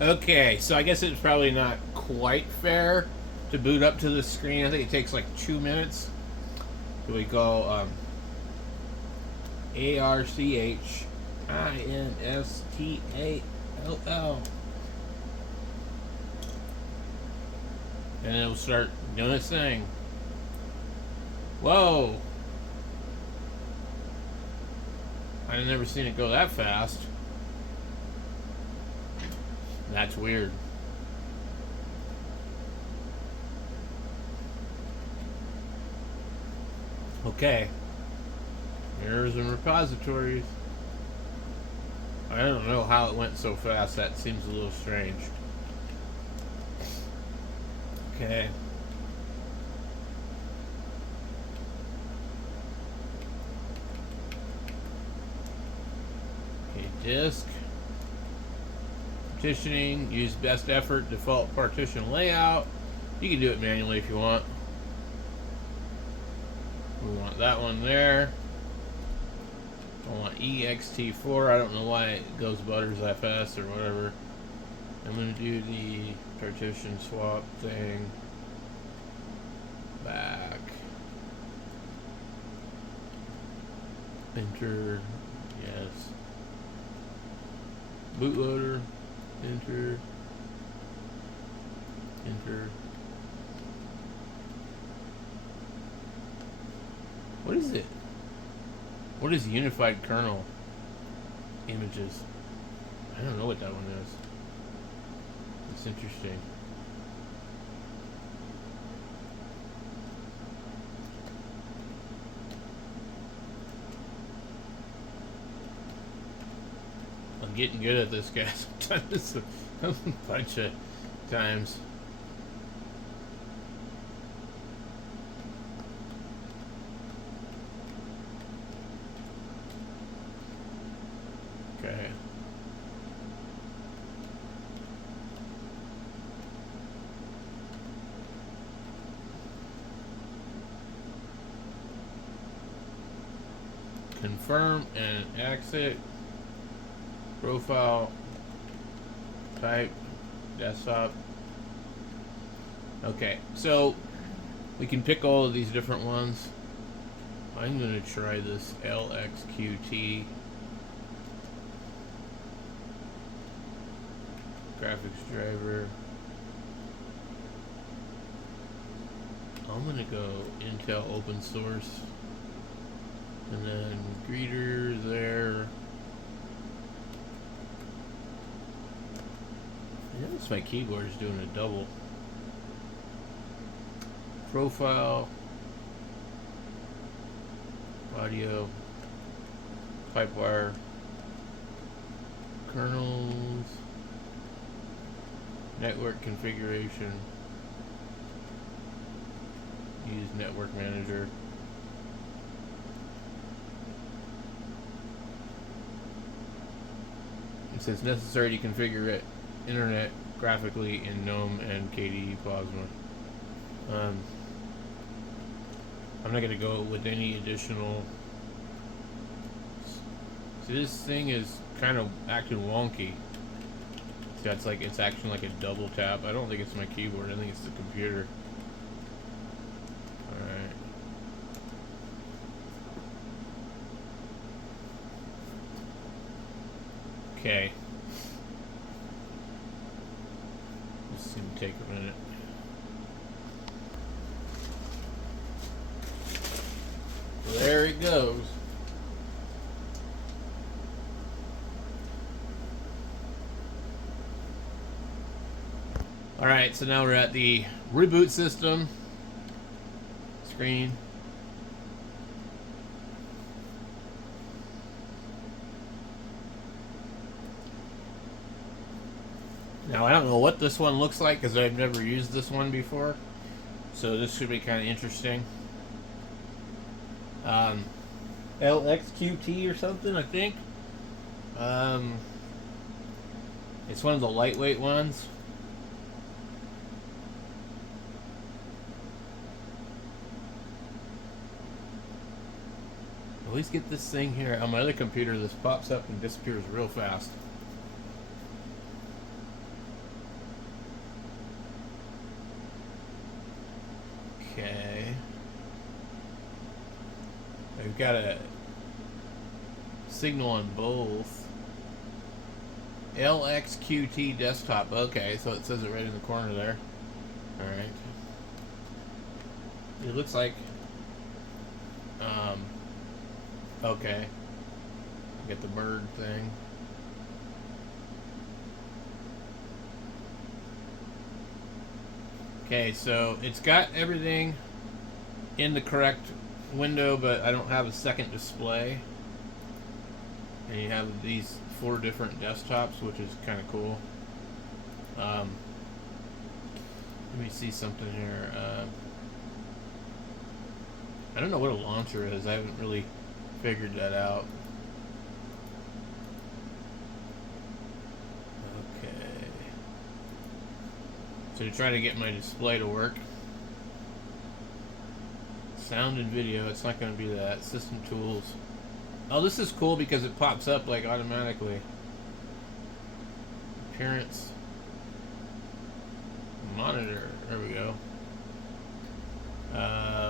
Okay, so I guess it's probably not quite fair to boot up to the screen. I think it takes like 2 minutes. So we go ARCHINSTALL. And it'll start doing its thing. Whoa! I've never seen it go that fast. That's weird. Okay. Mirrors and repositories. I don't know how it went so fast. That seems a little strange. Okay. Okay, disk. Partitioning. Use best effort default partition layout. You can do it manually if you want. We want that one there. I want ext4. I don't know why it goes butters that fast or whatever. I'm going to do the partition swap thing. Back. Enter. Yes. Bootloader. Enter. Enter. What is it? What is unified kernel images? I don't know what that one is. It's interesting. I'm getting good at this, guys. I've done this a bunch of times. Okay. Confirm and exit. Profile. Type. Desktop. Okay, so we can pick all of these different ones. I'm going to try this lxqt. Graphics driver. I'm gonna go Intel open source, and then greeter there. I notice my keyboard is doing a double. Profile, audio, pipewire, kernels, network configuration, use network manager. It says necessary to configure it internet graphically in GNOME and KDE Plasma. I'm not going to go with any additional. See, this thing is kind of acting wonky. See, that's like it's acting like a double tap. I don't think it's my keyboard. I think it's the computer. All right. Okay. This is going to take a minute. There it goes. Alright, so now we're at the reboot system screen. Now I don't know what this one looks like because I've never used this one before. So this should be kind of interesting. lxqt or something, I think. It's one of the lightweight ones. Always get this thing here on my other computer. This pops up and disappears real fast. we've got a signal on both. lxqt desktop. Okay, so it says it right in the corner there. Alright. It looks like okay. Get the bird thing. Okay, so it's got everything in the correct window, but I don't have a second display. And you have these 4 different desktops, which is kind of cool. Let me see something here. I don't know what a launcher is. I haven't really figured that out. Okay. So to try to get my display to work. Sound and video, it's not going to be that. System tools. Oh, this is cool because it pops up like automatically. Appearance. Monitor. There we go.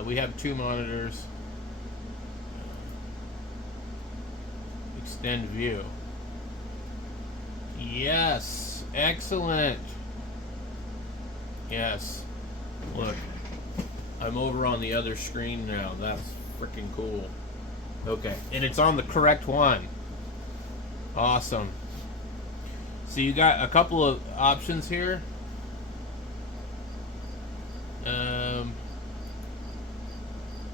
We have 2 monitors. Extend view. Yes. Excellent. Yes. Look. I'm over on the other screen now. That's freaking cool. Okay. And it's on the correct one. Awesome. So you got a couple of options here.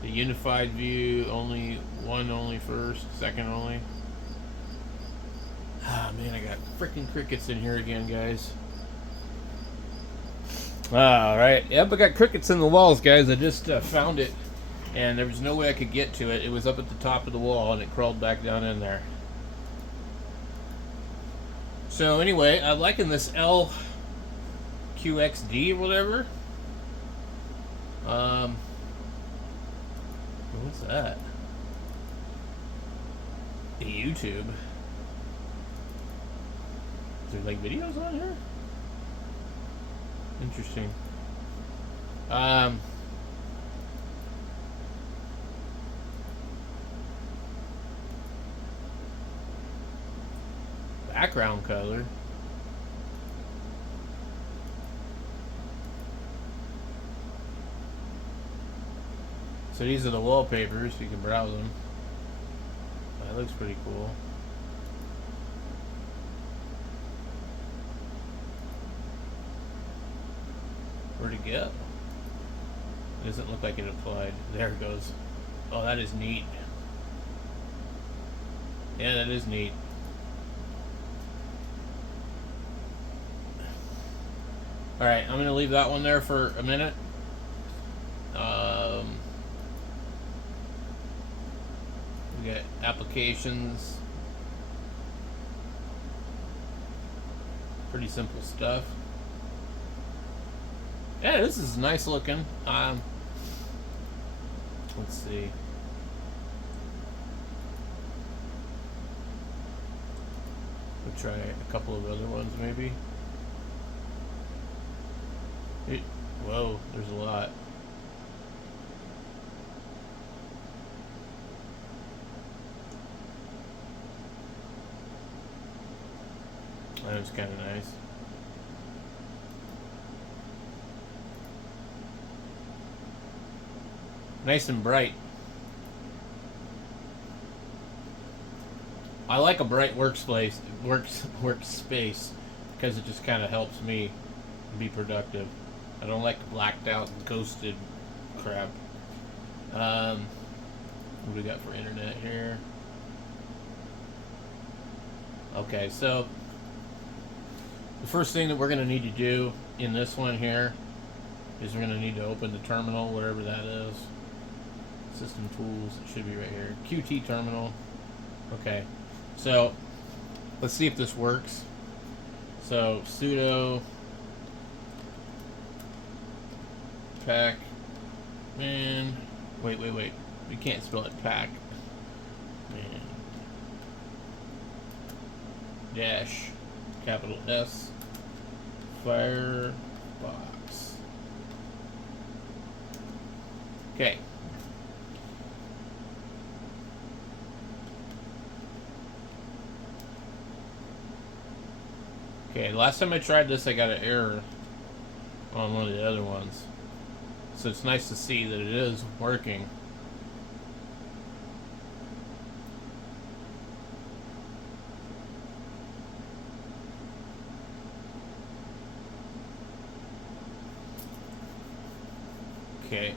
The unified view, only first, second only. Ah, man, I got freaking crickets in here again, guys. Alright, yep, I got crickets in the walls, guys. I just found it, and there was no way I could get to it. It was up at the top of the wall, and it crawled back down in there. So anyway, I'm liking this lxqt or whatever. What's that? A YouTube. Is there like videos on here? Interesting. Background color. So these are the wallpapers. You can browse them. That looks pretty cool. Where'd it go? It doesn't look like it applied. There it goes. Oh, that is neat. Yeah, that is neat. Alright, I'm going to leave that one there for a minute. We got applications. Pretty simple stuff. Yeah, this is nice looking. Let's see. We'll try a couple of other ones maybe. Whoa, there's a lot. That was kind of nice. Nice and bright. I like a bright workspace because it just kind of helps me be productive. I don't like blacked out, ghosted crap. What do we got for internet here? Okay, so the first thing that we're going to need to do in this one here is we're going to need to open the terminal, whatever that is. System tools, it should be right here. Qt terminal. Okay, so let's see if this works. So sudo pack man. Wait. We can't spell it pack. Man. Dash capital S Firefox. Okay, last time I tried this, I got an error on one of the other ones. So it's nice to see that it is working. Okay.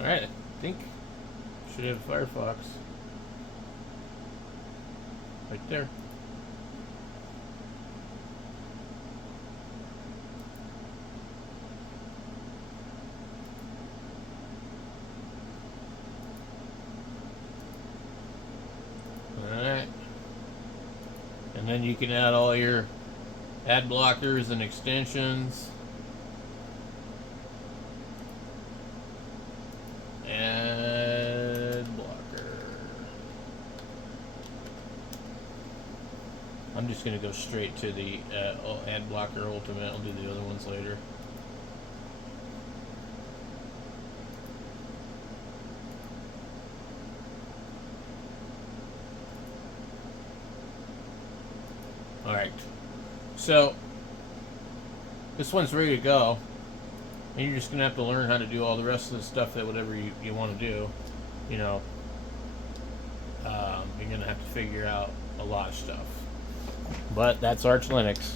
Alright, I think should have Firefox. Right there. Alright. And then you can add all your ad blockers and extensions. Ad blocker. I'm just going to go straight to the ad blocker ultimate. I'll do the other ones later. Alright. So, this one's ready to go. And you're just going to have to learn how to do all the rest of the stuff that whatever you want to do. You know, you're going to have to figure out a lot of stuff. But that's Arch Linux.